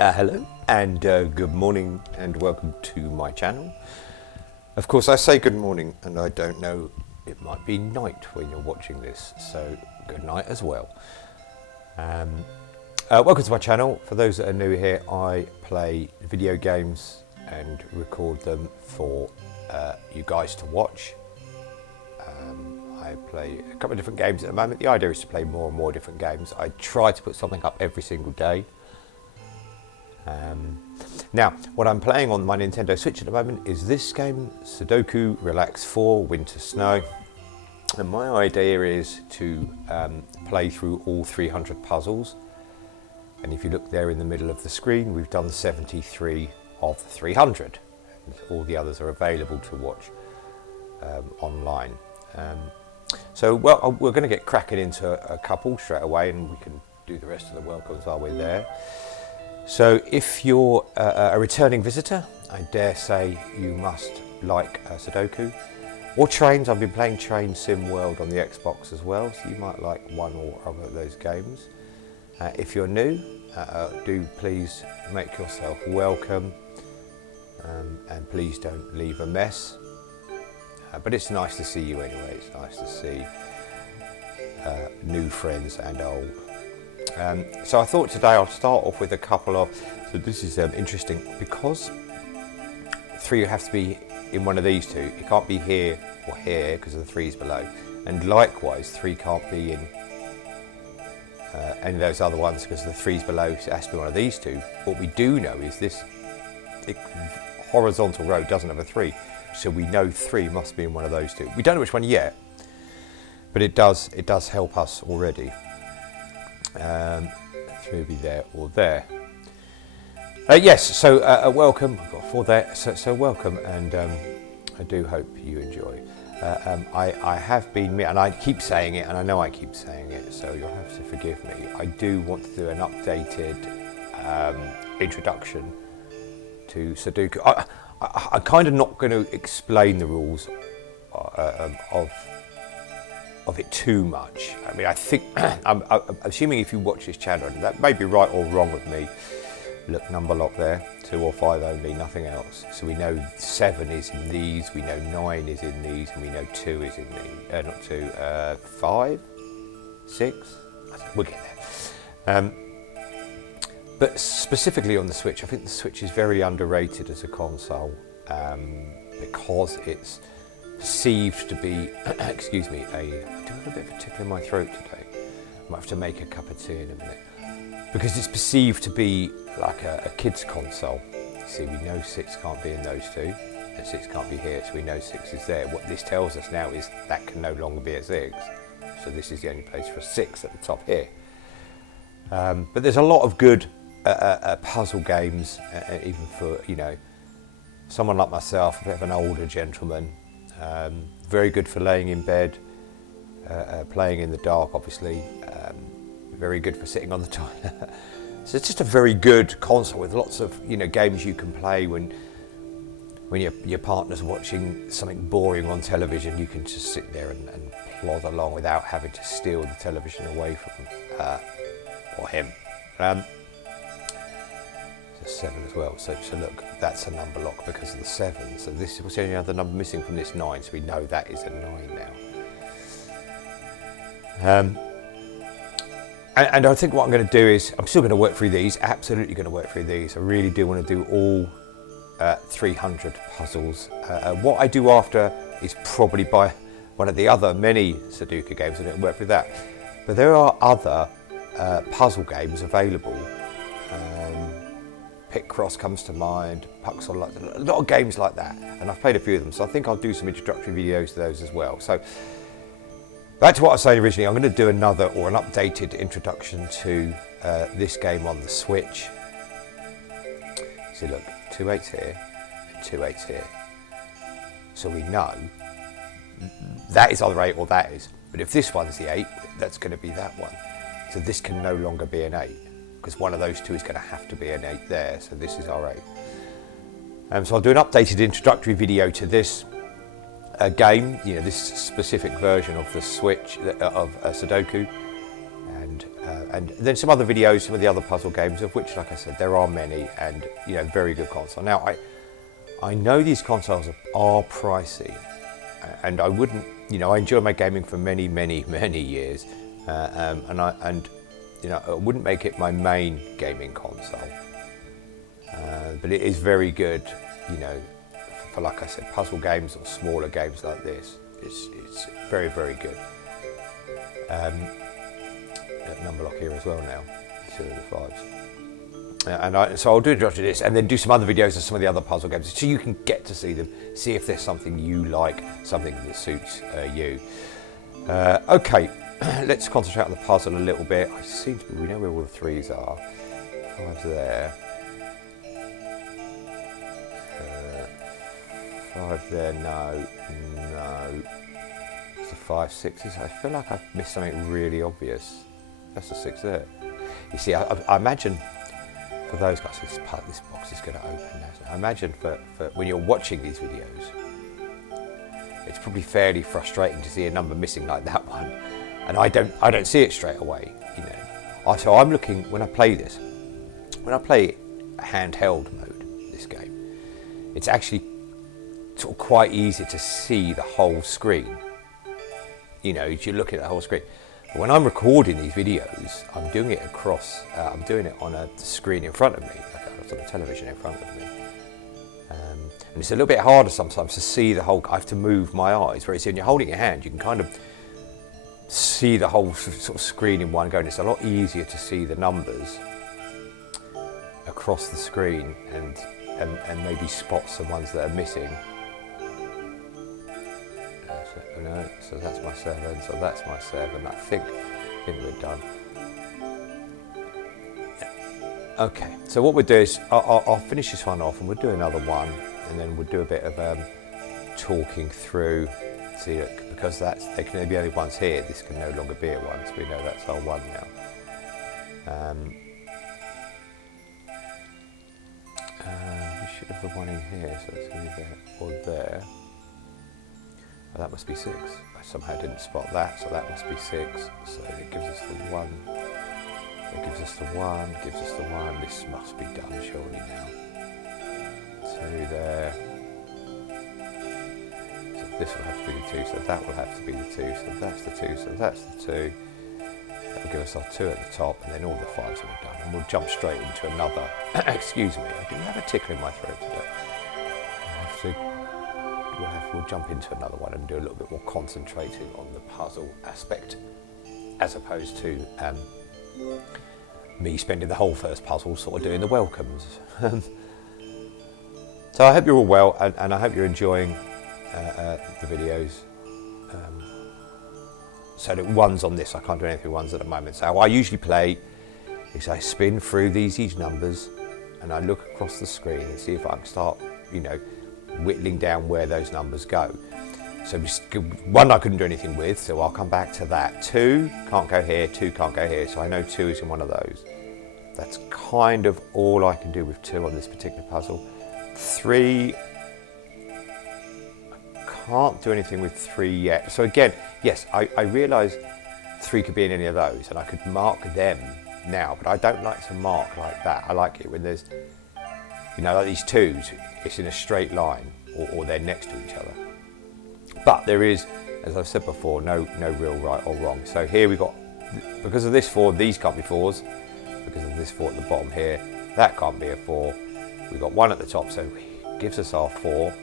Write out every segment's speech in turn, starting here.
Hello and good morning and welcome to my channel. Of course I say good morning and I don't know, it might be night when you're watching this, so good night as well. Welcome to my channel. For those that are new here, I play video games and record them for you guys to watch. I play a couple of different games at the moment. The idea is to play more and more different games. I try to put something up every single day. Now, what I'm playing on my Nintendo Switch at the moment is this game, Sudoku Relax 4 Winter Snow. And my idea is to play through all 300 puzzles. And if you look there in the middle of the screen, we've done 73 of the 300. And all the others are available to watch online. So we're going to get cracking into a couple straight away, and we can do the rest of the welcomes while we're there. So if you're a returning visitor, I dare say you must like Sudoku. Or Trains. I've been playing Train Sim World on the Xbox as well, so you might like one or other of those games. If you're new, do please make yourself welcome, and please don't leave a mess. But it's nice to see you anyway. It's nice to see new friends and old. So I thought today I'll start off with a couple of, so this is interesting because 3 have to be in one of these two. It can't be here or here because of the 3's below, and likewise 3 can't be in any of those other ones because the 3's below, so it has to be one of these two. What we do know is this horizontal row doesn't have a 3, so we know 3 must be in one of those two. We don't know which one yet, but it does help us already. 3 will be there or there. Yes, so welcome. I've got 4 there, so welcome, and I do hope you enjoy. I have been, and I keep saying it, and I know I keep saying it, so you'll have to forgive me. I do want to do an updated introduction to Sudoku. I'm kind of not going to explain the rules of it too much. I mean, I think I'm assuming if you watch this channel, and that may be right or wrong with me. Look, number lock there, 2 or 5 only, nothing else. So we know 7 is in these, we know 9 is in these, and we know 2 is in these. Not 2, 5, 6. We'll get there. But specifically on the Switch, I think the Switch is very underrated as a console because it's perceived to be, excuse me, I do have a bit of a tickle in my throat today. I might have to make a cup of tea in a minute. Because it's perceived to be like a kid's console. See, we know 6 can't be in those 2, and 6 can't be here, so we know 6 is there. What this tells us now is that can no longer be a 6. So this is the only place for a 6 at the top here. But there's a lot of good puzzle games, even for, you know, someone like myself, a bit of an older gentleman. Very good for laying in bed, playing in the dark, obviously. Very good for sitting on the toilet. So it's just a very good console with lots of, you know, games you can play when your partner's watching something boring on television. You can just sit there and plod along without having to steal the television away from or him. So 7 as well. So look, that's a number lock because of the 7. So this was the only other number missing from this 9. So we know that is a 9 now. And I think what I'm going to do is, I'm still going to work through these, absolutely going to work through these. I really do want to do all 300 puzzles. What I do after is probably by one of the other many Sudoku games. I don't work through that. But there are other puzzle games available. Pit Cross comes to mind, Puxel, a lot of games like that. And I've played a few of them, so I think I'll do some introductory videos to those as well. So back to what I was saying originally, I'm going to do another or an updated introduction to this game on the Switch. See, look, 2 8s here and 2 8s here. So we know that is either 8 or that is. But if this one's the 8, that's going to be that one. So this can no longer be an 8 because one of those 2 is going to have to be an 8 there. So this is our 8. So I'll do an updated introductory video to this game, you know, this specific version of the Switch of Sudoku, and and then some other videos, some of the other puzzle games, of which, like I said, there are many, and very good console. Now, I know these consoles are pricey, and I wouldn't, I enjoy my gaming for many, many, many years, and I wouldn't make it my main gaming console, but it is very good, for, like I said, puzzle games or smaller games like this. It's very, very good. Number lock here as well now, 2 of the 5s. So I'll do a judge of this and then do some other videos of some of the other puzzle games so you can get to see them, see if there's something you like, something that suits you. Okay, let's concentrate on the puzzle a little bit. We know where all the 3s are. 5's there. 5 there, no. It's the 5, 6s. I feel like I've missed something really obvious. That's the 6 there. You see, I imagine for those guys, this box is going to open now. I imagine for when you're watching these videos, it's probably fairly frustrating to see a number missing like that one, and I don't see it straight away. So I'm looking when I play this. When I play handheld mode, this game, it's actually sort of quite easy to see the whole screen. You're looking at the whole screen. But when I'm recording these videos, I'm doing it I'm doing it on a screen in front of me, like on a television in front of me. And it's a little bit harder sometimes to see the whole, I have to move my eyes, whereas when you're holding your hand, you can kind of see the whole sort of screen in one go, and it's a lot easier to see the numbers across the screen and maybe spot some ones that are missing. So that's my 7, so that's my 7. I think we're done. Okay, so what we'll do is I'll finish this one off and we'll do another one, and then we'll do a bit of talking through. See, because they can be only ones here, this can no longer be a 1, so we know that's our 1 now. We should have the 1 in here, so it's going to be there or there. Oh, that must be 6. I somehow didn't spot that, so that must be 6. So it gives us the 1. It gives us the 1, gives us the 1. This must be done surely now. 2 there. So this will have to be the 2, so that will have to be the 2. So that's the 2, so that's the 2. That'll give us our 2 at the top, and then all the 5s are done. And we'll jump straight into another. Excuse me, I do have a tickle in my throat today. I have to. We'll jump into another one and do a little bit more concentrating on the puzzle aspect, as opposed to me spending the whole first puzzle sort of doing the welcomes. So I hope you're all well, and I hope you're enjoying the videos. So the 1s on this, I can't do anything 1s at the moment. So how I usually play is I spin through these numbers and I look across the screen and see if I can start, whittling down where those numbers go. So 1 I couldn't do anything with, so I'll come back to that. 2 can't go here, 2 can't go here, so I know 2 is in one of those. That's kind of all I can do with 2 on this particular puzzle. 3, I can't do anything with 3 yet. So again, yes, I realise 3 could be in any of those, and I could mark them now, but I don't like to mark like that. I like it when there's, like these 2s, it's in a straight line, or they're next to each other. But there is, as I've said before, no real right or wrong. So here we got, because of this 4, these can't be 4s. Because of this 4 at the bottom here, that can't be a 4. We've got 1 at the top, so it gives us our 4.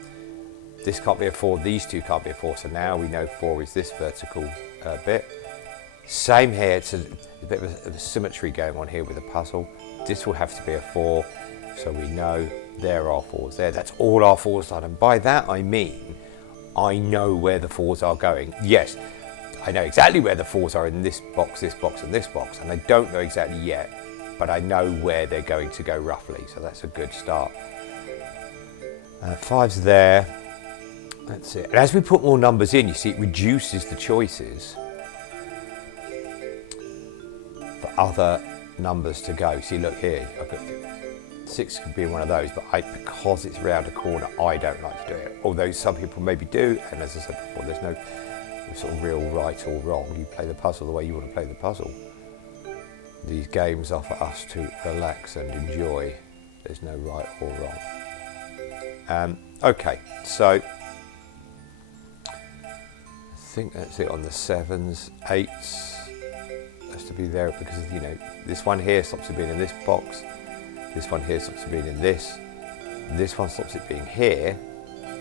This can't be a 4, these 2 can't be a 4, so now we know 4 is this vertical bit. Same here, it's a bit of a symmetry going on here with the puzzle. This will have to be a 4, so we know there are 4s there. That's all our 4s done, and by that I mean I know where the 4s are going. Yes, I know exactly where the 4s are in this box, and this box, and I don't know exactly yet, but I know where they're going to go roughly, so that's a good start. 5's there, that's it. And as we put more numbers in, you see it reduces the choices for other numbers to go. See, look here, I've got 6 could be in one of those, but because it's round a corner, I don't like to do it. Although some people maybe do, and as I said before, there's no sort of real right or wrong. You play the puzzle the way you want to play the puzzle. These games are for us to relax and enjoy. There's no right or wrong. Okay, so I think that's it on the 7s. 8s has to be there because, you know, this one here stops it being in this box. This one here stops it being in this. This one stops it being here.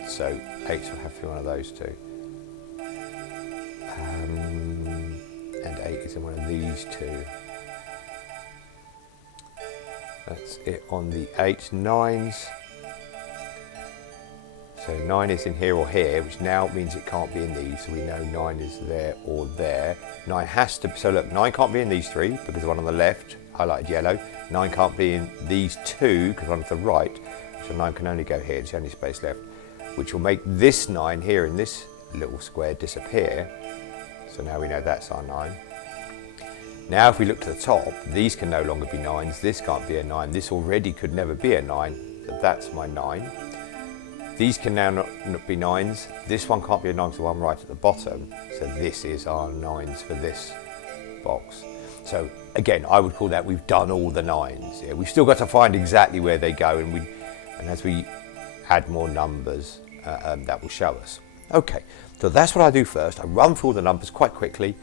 So 8s will have to be one of those two. And 8 is in one of these two. That's it on the 8s. 9s. So 9 is in here or here, which now means it can't be in these. So we know 9 is there or there. 9 has to, so look, 9 can't be in these three because the one on the left, highlighted yellow. 9 can't be in these two because one to the right. So 9 can only go here, it's the only space left, which will make this 9 here in this little square disappear. So now we know that's our 9. Now if we look to the top, these can no longer be 9s, this can't be a 9, this already could never be a 9, so that's my 9. These can now not be 9s, this one can't be a 9 because the one right at the bottom, so this is our 9s for this box. So again, I would call that we've done all the 9s. Yeah, we've still got to find exactly where they go, and as we add more numbers, that will show us. Okay, so that's what I do first. I run through all the numbers quite quickly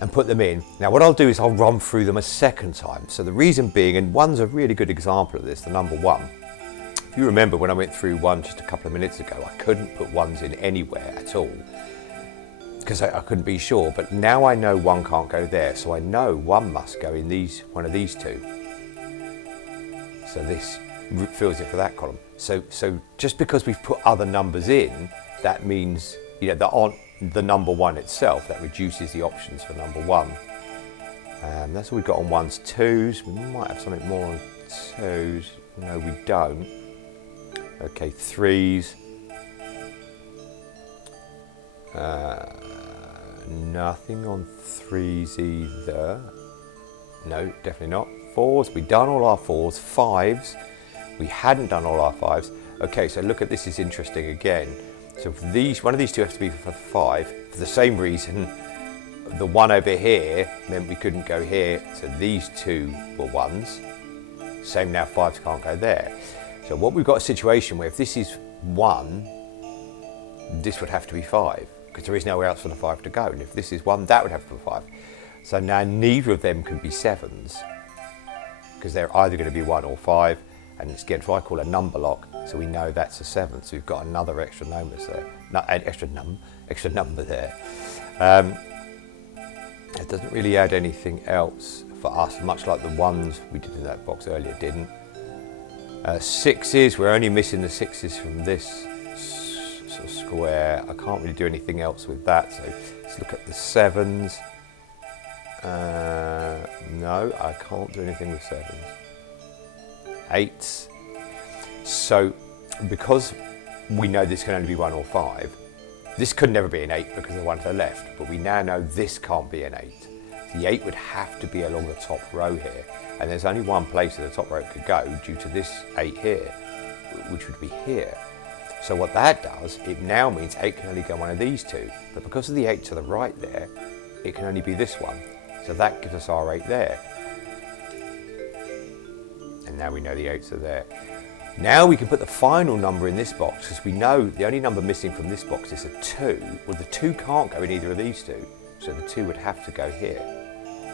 and put them in. Now what I'll do is I'll run through them a second time. So the reason being, and 1's a really good example of this, the number 1. If you remember when I went through 1 just a couple of minutes ago, I couldn't put 1s in anywhere at all because I couldn't be sure, but now I know 1 can't go there, so I know 1 must go in one of these two. So this fills it for that column. So just because we've put other numbers in, that means, you know, that aren't the number 1 itself, that reduces the options for number 1. That's all we've got on 1s. 2s, we might have something more on 2s. No, we don't. Okay, 3s. Nothing on 3s either. No, definitely not. 4s, we've done all our 4s. 5s, we hadn't done all our 5s. Okay, so look at this, is interesting again. So for one of these two has to be for 5, for the same reason the one over here meant we couldn't go here, so these two were 1s. Same now, 5s can't go there. So what we've got a situation where if this is 1, this would have to be 5, because there is nowhere else for the 5 to go. And if this is 1, that would have to be 5. So now neither of them can be 7s, because they're either going to be 1 or 5, and it's again what I call a number lock, so we know that's a 7. So we've got another extra numbers there, not an extra number there. It doesn't really add anything else for us, much like the 1s we did in that box earlier didn't. 6s, we're only missing the 6s from this sort of square. I can't really do anything else with that, so let's look at the 7s. No, I can't do anything with 7s. 8s. So because we know this can only be 1 or 5, this could never be an 8 because of the one to the left, but we now know this can't be an 8. The 8 would have to be along the top row here, and there's only one place that the top row could go due to this 8 here, which would be here. So what that does, it now means 8 can only go one of these two, but because of the 8 to the right there, it can only be this one. So that gives us our 8 there. And now we know the 8s are there. Now we can put the final number in this box, because we know the only number missing from this box is a 2. Well, the 2 can't go in either of these two, so the 2 would have to go here,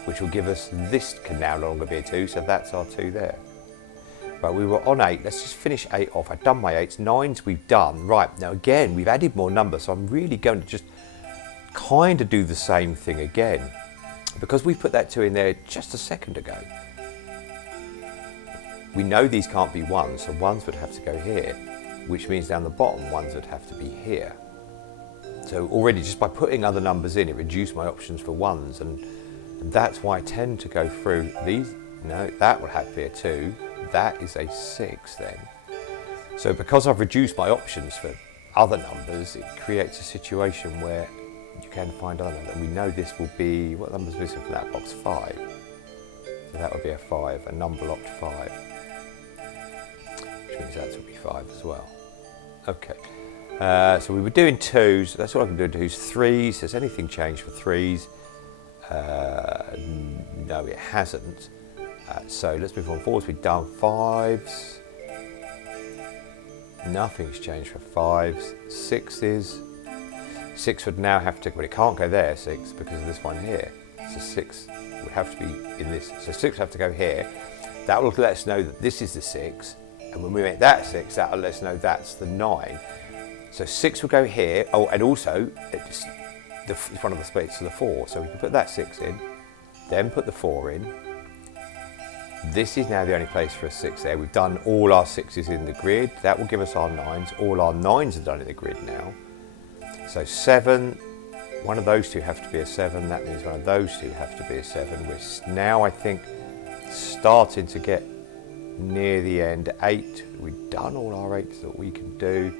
which will give us, this can now no longer be a 2, so that's our 2 there. Right, we were on 8, let's just finish 8 off. I've done my 8s, 9s we've done. Right, now again, we've added more numbers, so I'm really going to just kind of do the same thing again, because we put that 2 in there just a second ago. We know these can't be 1s, so 1s would have to go here, which means down the bottom 1s would have to be here. So already just by putting other numbers in, it reduced my options for 1s, and that's why I tend to go through these. No, that would have to be a 2, that is a 6 then. So because I've reduced my options for other numbers, it creates a situation where you can find other numbers. And we know this will be, what number's missing from that box? 5. So that would be a 5, a number locked 5. Which means that would be 5 as well. Okay, so we were doing 2s, that's all I can do in 2s. 3s, has anything changed for 3s? no, it hasn't. So let's move on forwards. We've done 5s. Nothing's changed for 5s. 6s. 6 would now have to, well, it can't go there, 6, because of this one here. So 6 would have to be in this. So 6 would have to go here. That will let us know that this is the 6. And when we make that 6, that will let us know that's the 9. So 6 will go here. Oh, and also, it's one of the splits to the 4. So we can put that 6 in, then put the 4 in. This is now the only place for a 6 there. We've done all our 6s in the grid. That will give us our 9s. All our 9s are done in the grid now. So 7, one of those two have to be a 7. That means one of those two have to be a 7. We're now, I think, starting to get near the end. 8, we've done all our 8s that we can do.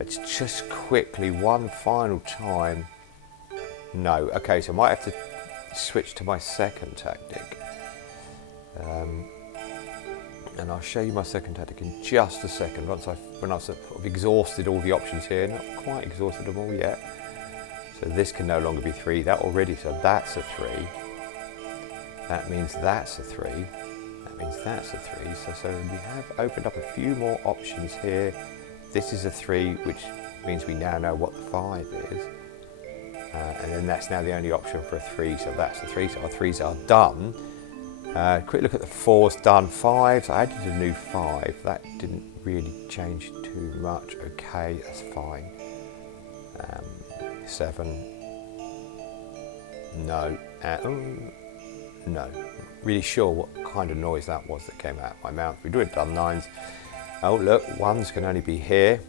Let's just quickly, one final time. No, okay, so I might have to switch to my second tactic. And I'll show you my second tactic in just a second, when I've sort of exhausted all the options here. Not quite exhausted them all yet. So this can no longer be 3, that already, so that's a 3. That means that's a 3. That means that's a 3. So we have opened up a few more options here. This is a 3, which means we now know what the 5 is. And then that's now the only option for a 3, so that's the 3. So our 3s are done. Quick look at the 4s done. 5s, I added a new 5. That didn't really change too much. Okay, that's fine. 7. No. No. Really sure what kind of noise that was that came out of my mouth. We'd already done 9s. Oh look, 1s can only be here.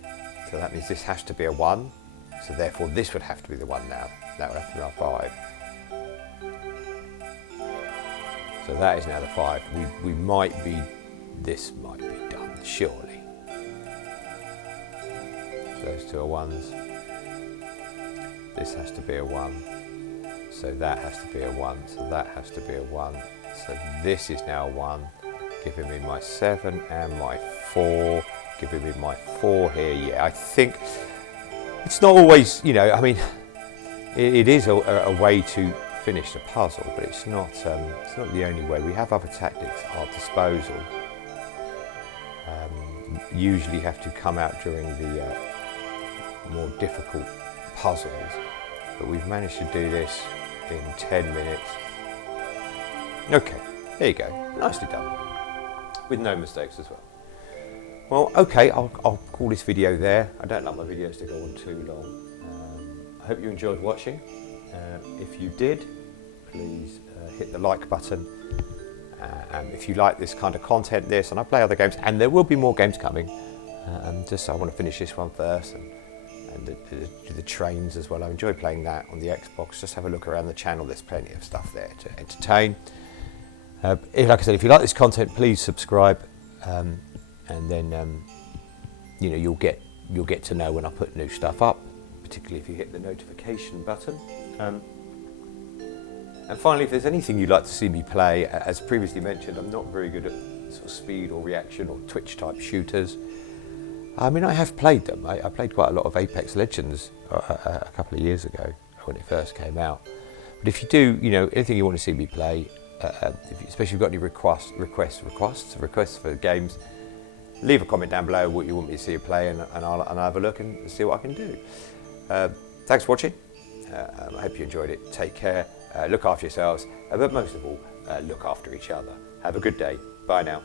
So that means this has to be a 1. So therefore this would have to be the 1 now. That would have to be our 5. So that is now the 5. We might be, this might be done, surely. Those two are 1s. This has to be a 1. So that has to be a 1. So that has to be a 1. So this is now a 1, giving me my 7 and my 4, giving me my 4 here. Yeah, I think it's not always, you know, I mean, it is a way to finish the puzzle, but it's not the only way. We have other tactics at our disposal. Usually have to come out during the more difficult puzzles, but we've managed to do this in 10 minutes. Okay, there you go, nicely done, with no mistakes as well. Well, okay, I'll call this video there. I don't like my videos to go on too long. I hope you enjoyed watching. If you did, please hit the like button. If you like this kind of content, and I play other games, and there will be more games coming. Just I want to finish this one first, and the trains as well. I enjoy playing that on the Xbox. Just have a look around the channel. There's plenty of stuff there to entertain. Like I said, if you like this content, please subscribe, and then you know, you'll get to know when I put new stuff up, particularly if you hit the notification button. And finally, if there's anything you'd like to see me play, as previously mentioned, I'm not very good at sort of speed or reaction or Twitch type shooters. I mean, I have played them. I played quite a lot of Apex Legends a couple of years ago when it first came out. But if you do, you know, anything you want to see me play, especially if you've got any requests for games, leave a comment down below what you want me to see you play, and I'll have a look and see what I can do. Thanks for watching. I hope you enjoyed it. Take care. Look after yourselves, but most of all, look after each other. Have a good day. Bye now.